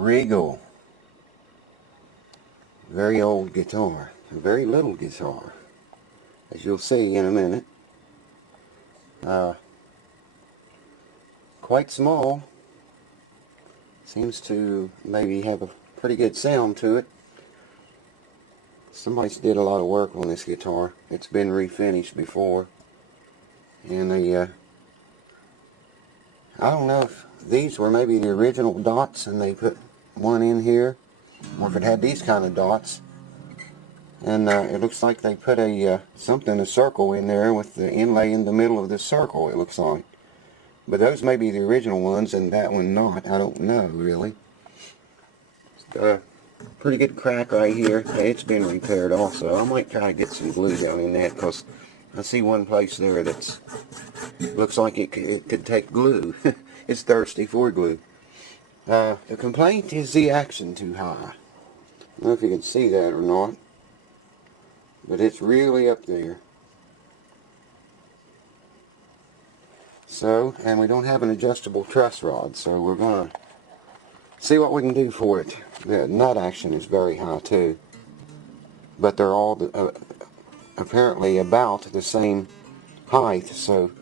Regal. Very old guitar. A very little guitar, as you'll see in a minute. Quite small. Seems to maybe have a pretty good sound to it. Somebody's did a lot of work on this guitar. It's been refinished before. And I don't know if these were maybe the original dots and they put one in here, or if it had these kind of dots. And it looks like they put a circle in there with the inlay in the middle of the circle, it looks like. But those may be the original ones and that one not. I don't know really. It's got a pretty good crack right here. It's been repaired also. I might try to get some glue down in that, because I see one place there that's looks like it could take glue. It's thirsty for glue. The complaint is the action too high. I don't know if you can see that or not, but it's really up there. So, and we don't have an adjustable truss rod, so we're going to see what we can do for it. The nut action is very high too, but they're all apparently about the same height, so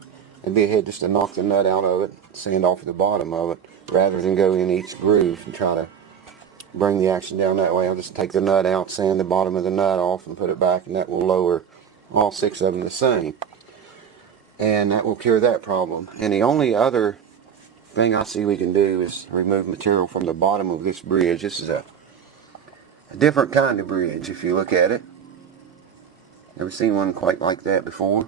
it'd be ahead just to knock the nut out of it, sand off the bottom of it, rather than go in each groove and try to bring the action down that way. I'll just take the nut out, sand the bottom of the nut off, and put it back, and that will lower all 6 of them the same. And that will cure that problem. And the only other thing I see we can do is remove material from the bottom of this bridge. This is a different kind of bridge if you look at it. Never seen one quite like that before.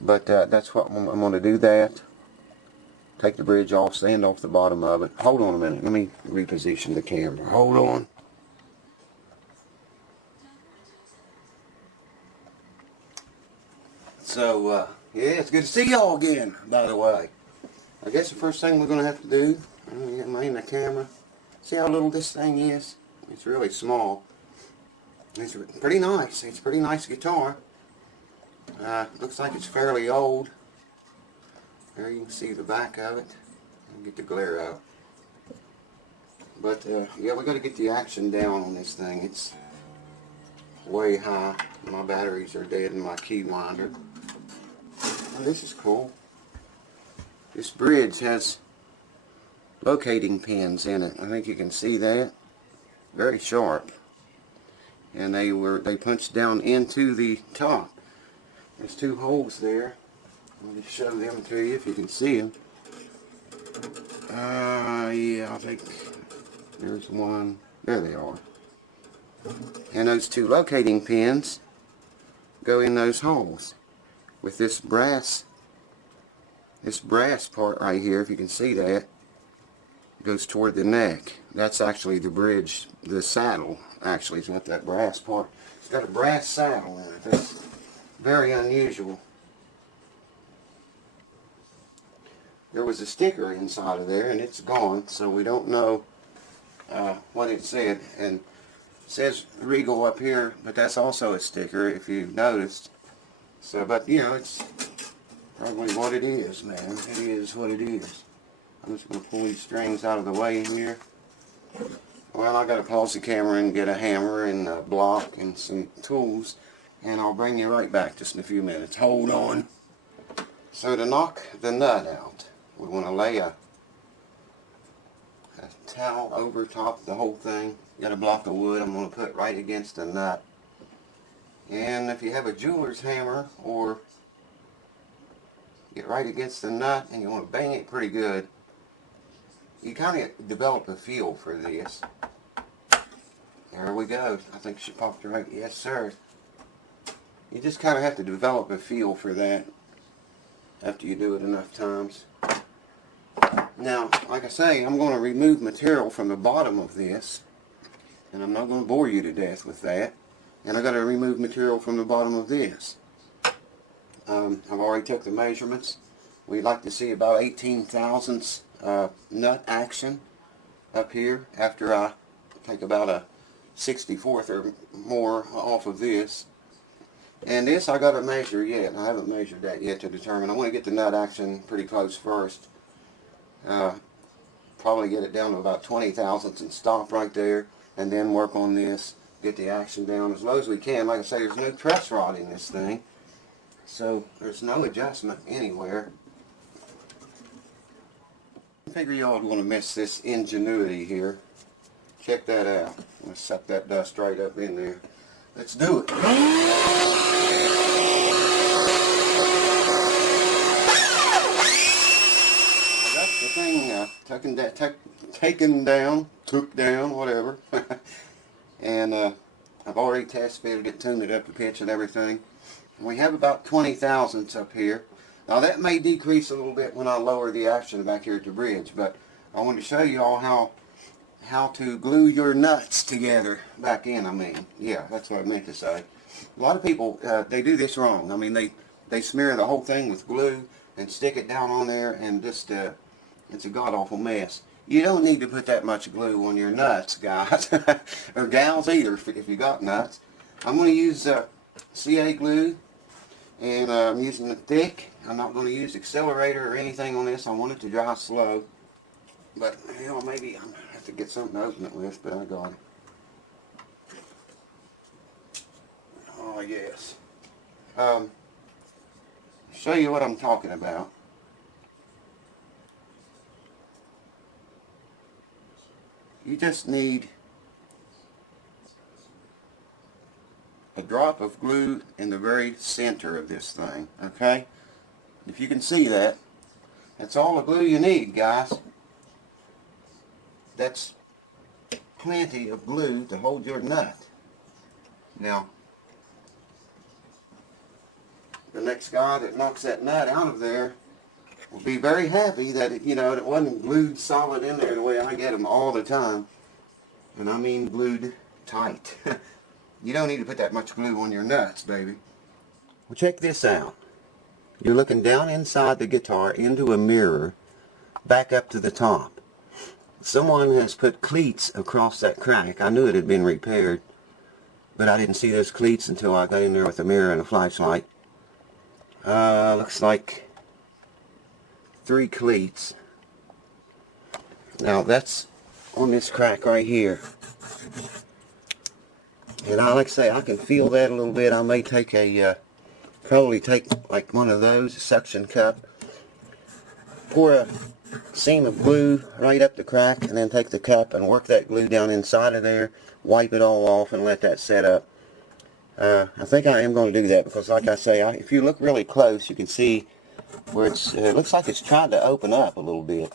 But that's what I'm going to do. That. Take the bridge off, sand off the bottom of it. Hold on a minute. Let me reposition the camera. Hold on. So, yeah, it's good to see y'all again, by the way. I guess the first thing we're going to have to do, I'm going to get mine in the camera. See how little this thing is? It's really small. It's pretty nice. It's a pretty nice guitar. Looks like it's fairly old. There you can see the back of it. I'll get the glare out. But, yeah, we got to get the action down on this thing. It's way high. My batteries are dead in my key winder. Oh, this is cool. This bridge has locating pins in it. I think you can see that. Very sharp. And they punched down into the top. There's 2 holes there. Let me show them to you if you can see them. Yeah, I think there's one. There they are. And those 2 locating pins go in those holes. With this brass part right here, if you can see that, goes toward the neck. That's actually the bridge, the saddle. Actually, it's not that brass part. It's got a brass saddle in it. That's very unusual. There was a sticker inside of there, and it's gone, so we don't know what it said. And it says Regal up here, but that's also a sticker, if you've noticed. So, but you know, it's probably what it is, man. It is what it is. I'm just going to pull these strings out of the way here. Well, I got to pause the camera and get a hammer and a block and some tools, and I'll bring you right back just in a few minutes. Hold on. So to knock the nut out, we want to lay a towel over top of the whole thing. Got a block of wood I'm going to put right against the nut. And if you have a jeweler's hammer, or get right against the nut and you want to bang it pretty good, you kind of develop a feel for this. There we go. I think she popped right. Yes, sir. You just kind of have to develop a feel for that after you do it enough times. Now, like I say, I'm going to remove material from the bottom of this, and I'm not going to bore you to death with that. And I've got to remove material from the bottom of this. I've already took the measurements. We'd like to see about 18 thousandths nut action up here after I take about a 64th or more off of this. And this I got to measure yet. I haven't measured that yet to determine. I want to get the nut action pretty close first. probably get it down to about 20 thousandths and stop right there, and then work on this, get the action down as low as we can. Like I say, there's no truss rod in this thing, so there's no adjustment anywhere. I figure y'all want to miss this ingenuity here. Check that out. I'm going to suck that dust right up in there. Let's do it. That's the thing, took down, whatever. And I've already test fitted it, tuned it up to pitch and everything. And we have about 20 thousandths up here. Now that may decrease a little bit when I lower the action back here at the bridge, but I want to show you all how to glue your nuts together back in. I mean, yeah, that's what I meant to say. A lot of people, they do this wrong. I mean, they smear the whole thing with glue and stick it down on there, and just it's a god-awful mess. You don't need to put that much glue on your nuts, guys, or gals either, if you got nuts. I'm going to use CA glue, and I'm using it thick. I'm not going to use accelerator or anything on this. I want it to dry slow. But, you know, maybe I'm going to have to get something to open it with, but I got it. Oh, yes. Show you what I'm talking about. You just need a drop of glue in the very center of this thing, okay? If you can see that, that's all the glue you need, guys. That's plenty of glue to hold your nut. Now, the next guy that knocks that nut out of there will be very happy that it, you know, it wasn't glued solid in there the way I get them all the time. And I mean glued tight. You don't need to put that much glue on your nuts, baby. Well, check this out. You're looking down inside the guitar into a mirror, back up to the top. Someone has put cleats across that crack. I knew it had been repaired, but I didn't see those cleats until I got in there with a mirror and a flashlight. Looks like 3 cleats. Now that's on this crack right here. And like I say, I can feel that a little bit. I may take probably take like one of those, a suction cup, pour a seam of glue right up the crack, and then take the cup and work that glue down inside of there, wipe it all off, and let that set up. I think I am going to do that because, like I say, if you look really close, you can see where it looks like it's trying to open up a little bit.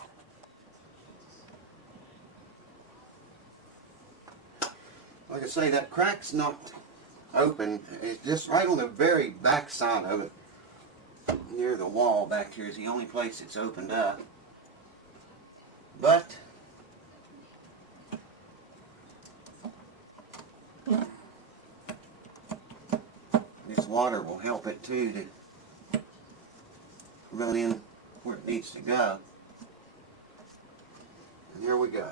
Like I say, that crack's not open. It's just right on the very back side of it, near the wall back here, is the only place it's opened up. But this water will help it too to run in where it needs to go. And here we go.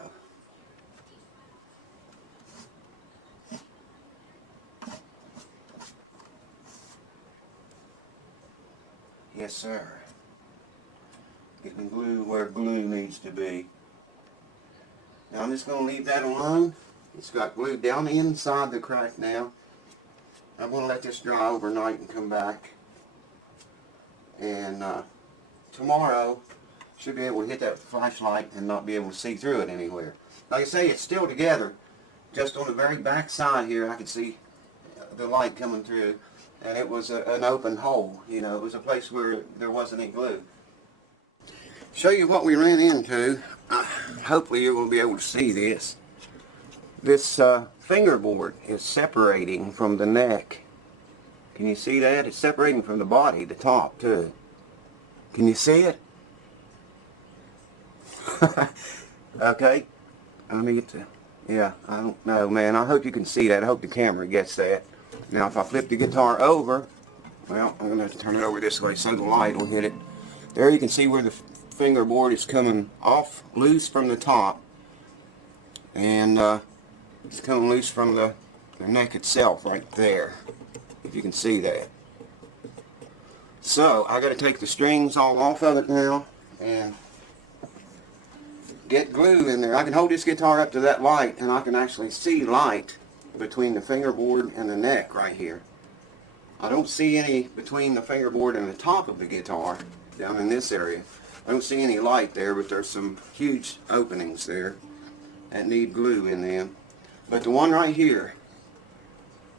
Yes, sir. Getting glue where glue needs to be. Now I'm just going to leave that alone. It's got glue down the inside the crack now. I'm going to let this dry overnight and come back. And tomorrow, should be able to hit that flashlight and not be able to see through it anywhere. Like I say, it's still together. Just on the very back side here, I could see the light coming through. And it was an open hole. You know, it was a place where there wasn't any glue. Show you what we ran into. Hopefully you will be able to see this. This fingerboard is separating from the neck. Can you see that? It's separating from the body, the top too. Can you see it? Okay. Let me get to, yeah, I don't know, man. I hope you can see that. I hope the camera gets that. Now if I flip the guitar over, well, I'm going to turn it over this way so the light will hit it. There you can see where the fingerboard is coming off loose from the top, and it's coming loose from the neck itself right there, if you can see that. So I got to take the strings all off of it now and get glue in there. I can hold this guitar up to that light and I can actually see light between the fingerboard and the neck right here. I don't see any between the fingerboard and the top of the guitar down in this area. I don't see any light there, but there's some huge openings there that need glue in them. But the one right here,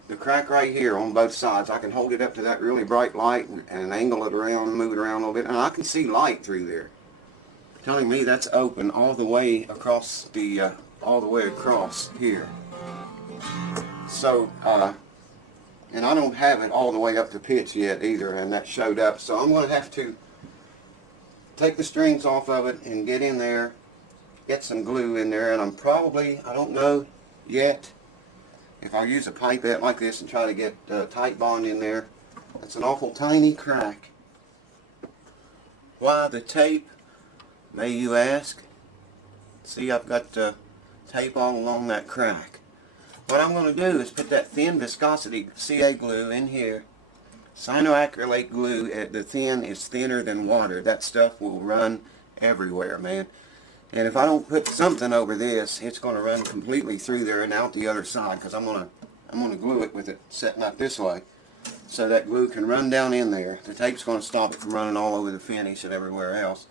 the crack right here on both sides, I can hold it up to that really bright light and angle it around, move it around a little bit, and I can see light through there, telling me that's open all the way across the here. So and I don't have it all the way up to pitch yet either, and that showed up. So I'm going to have to take the strings off of it and get in there, get some glue in there, and I don't know yet if I'll use a pipette like this and try to get tight bond in there. That's an awful tiny crack. Why the tape, may you ask? See, I've got tape all along that crack. What I'm going to do is put that thin viscosity CA glue in here. Cyanoacrylate glue, the thin is thinner than water. That stuff will run everywhere, man. And if I don't put something over this, it's going to run completely through there and out the other side, because I'm going to glue it with it setting up this way, so that glue can run down in there. The tape's going to stop it from running all over the finish and everywhere else.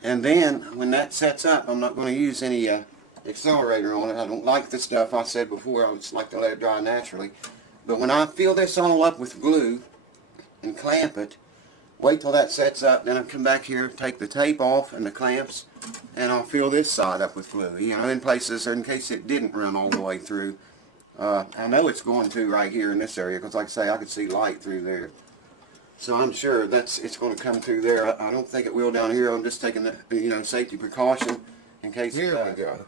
And then when that sets up, I'm not going to use any accelerator on it. I don't like the stuff. I said before, I just like to let it dry naturally. But when I fill this all up with glue and clamp it, wait till that sets up, then I'll come back here, take the tape off and the clamps, and I'll fill this side up with glue. You know, in places, or in case it didn't run all the way through. I know it's going to right here in this area, because like I say, I could see light through there. So I'm sure it's going to come through there. I don't think it will down here. I'm just taking the safety precaution in case. Here we go.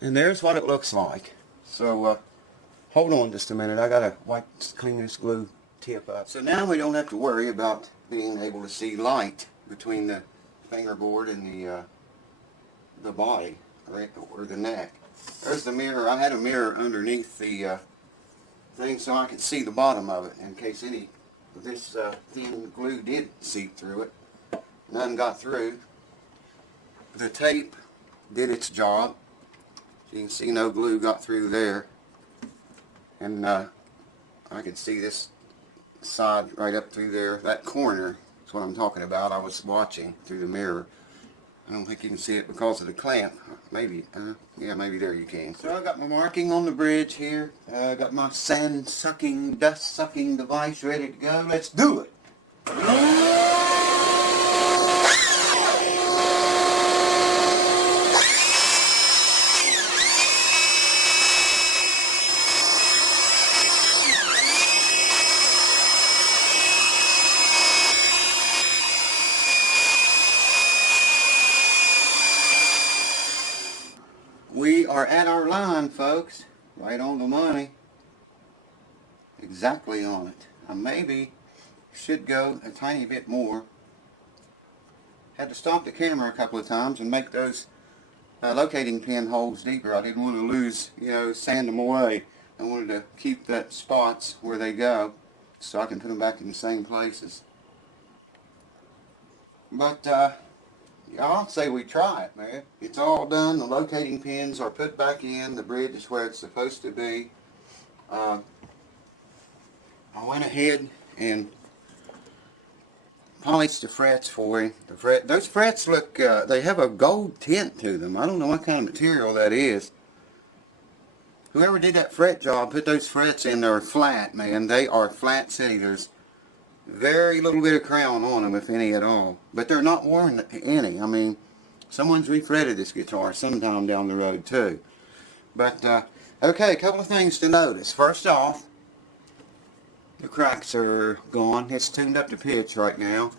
And there's what it looks like. So hold on just a minute. I gotta clean this glue tip up. So now we don't have to worry about being able to see light between the fingerboard and the body or the neck. There's the mirror. I had a mirror underneath the thing so I could see the bottom of it in case any of this thin glue did seep through it. None got through. The tape did its job. You can see no glue got through there. And I could see this side right up through there. That corner is what I'm talking about. I was watching through the mirror. I don't think you can see it because of the clamp. Maybe, yeah, maybe there you can. So I got my marking on the bridge here. I got my sand-sucking, dust-sucking device ready to go. Let's do it! We are at our line, folks. Right on the money. Exactly on it. I maybe should go a tiny bit more. Had to stop the camera a couple of times and make those locating pin holes deeper. I didn't want to lose, sand them away. I wanted to keep that spots where they go so I can put them back in the same places. But I'll say we try it, man. It's all done. The locating pins are put back in. The bridge is where it's supposed to be. I went ahead and polished the frets for him. Those frets look, they have a gold tint to them. I don't know what kind of material that is. Whoever did that fret job put those frets in there flat, man. They are flat city. There's very little bit of crown on them, if any at all. But they're not worn any. I mean, someone's refretted this guitar sometime down the road too. But, okay, a couple of things to notice. First off, the cracks are gone. It's tuned up to pitch right now.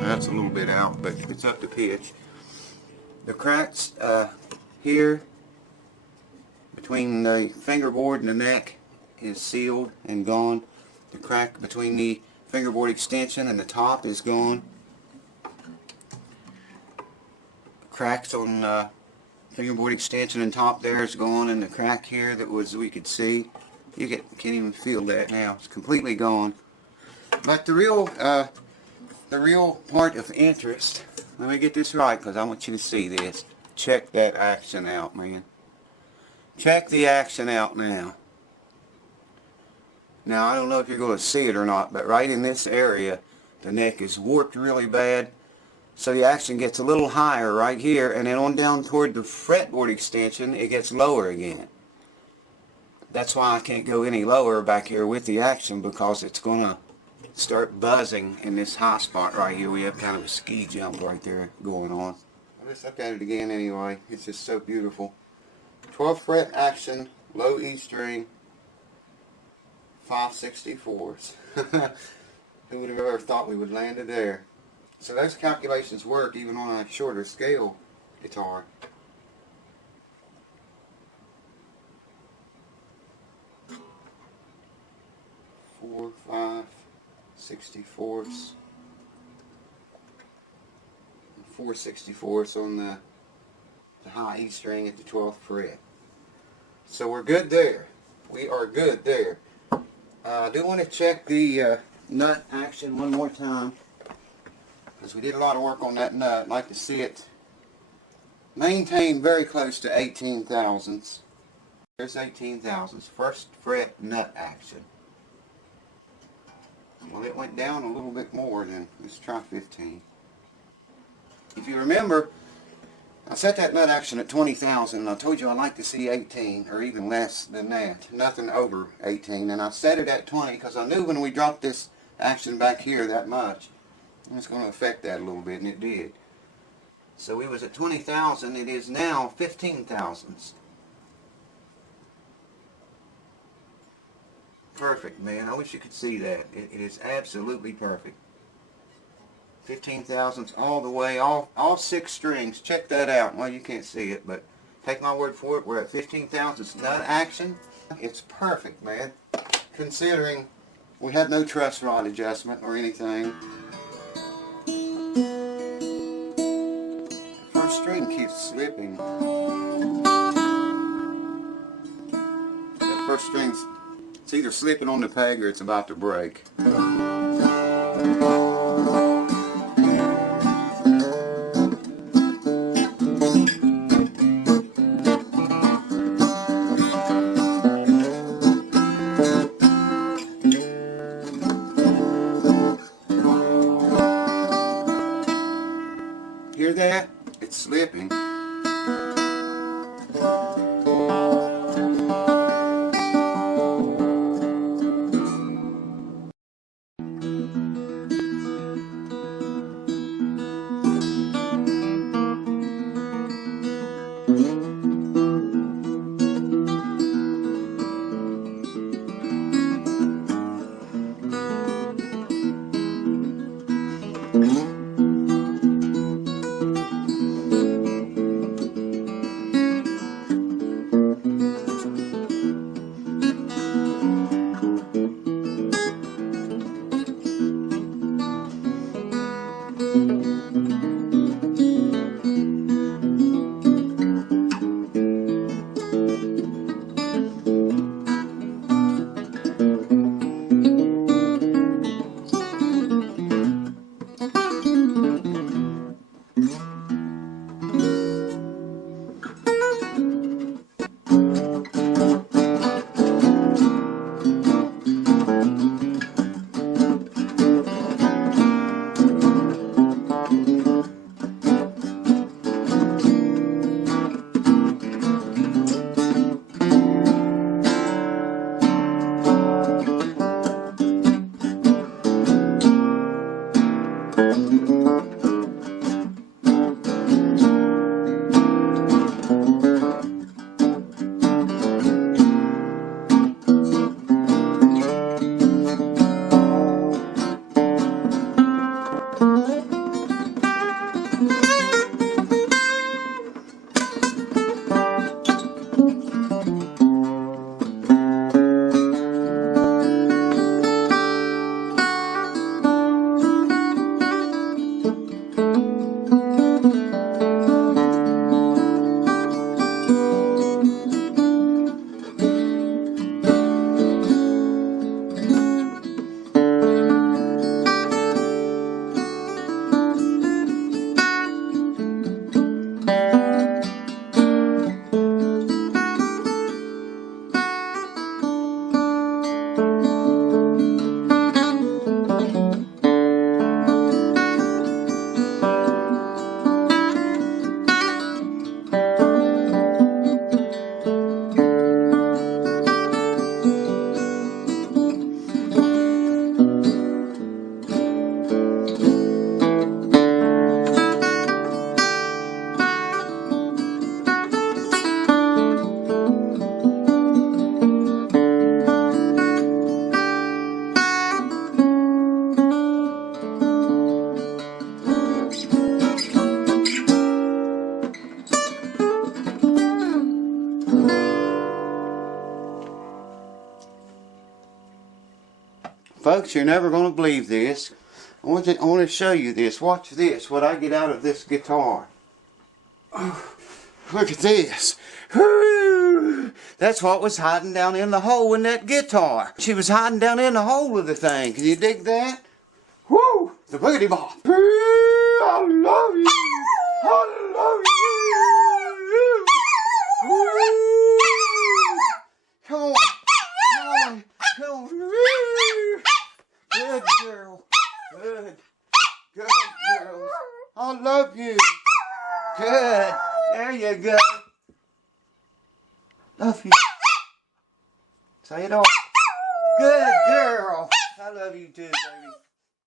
That's a little bit out, but it's up to pitch. The cracks here between the fingerboard and the neck is sealed and gone. The crack between the fingerboard extension and the top is gone. Cracks on fingerboard extension and top there is gone, and the crack here that we could see, can't even feel that now. It's completely gone. But the real the real part of interest. Let me get this right because I want you to see this. Check that action out, man. Check the action out now. Now, I don't know if you're going to see it or not, but right in this area, the neck is warped really bad. So the action gets a little higher right here, and then on down toward the fretboard extension, it gets lower again. That's why I can't go any lower back here with the action, because it's going to start buzzing in this high spot right here. We have kind of a ski jump right there going on. I'll just look at it again anyway. It's just so beautiful. 12th fret action, low E string, 5/64. Who would have ever thought we would land it there? So those calculations work even on a shorter scale guitar. Four, 5/64, 4/64 on the high E string at the 12th fret. So we're good there. We are good there. I do want to check the nut action one more time, because we did a lot of work on that nut. I'd like to see it maintained very close to 18 thousandths. There's 18 thousandths. First fret nut action. Well, it went down a little bit more than, let's try 15. If you remember, I set that nut action at 20,000, and I told you I like to see 18, or even less than that. Nothing over 18, and I set it at 20 because I knew when we dropped this action back here that much, it was going to affect that a little bit, and it did. So we was at 20,000, it is now 15 thousandths. Perfect, man. I wish you could see that. It is absolutely perfect. 15 thousandths all the way, all 6 strings. Check that out. Well, you can't see it, but take my word for it. We're at 15 thousandths nut action. It's perfect, man. Considering we had no truss rod adjustment or anything. The first string keeps slipping. That first string's, it's either slipping on the peg or it's about to break. Hear that? It's slipping. Folks, you're never going to believe this. I want to show you this. Watch this, what I get out of this guitar. Look at this. Woo! That's what was hiding down in the hole in that guitar. She was hiding down in the hole of the thing. Can you dig that? Woo! The boogity bop. I love you. I love you. Woo! Come on. Come on. Come on. Woo! Good girl. Good. Good girls. I love you. Good. There you go. Love you. Say it all.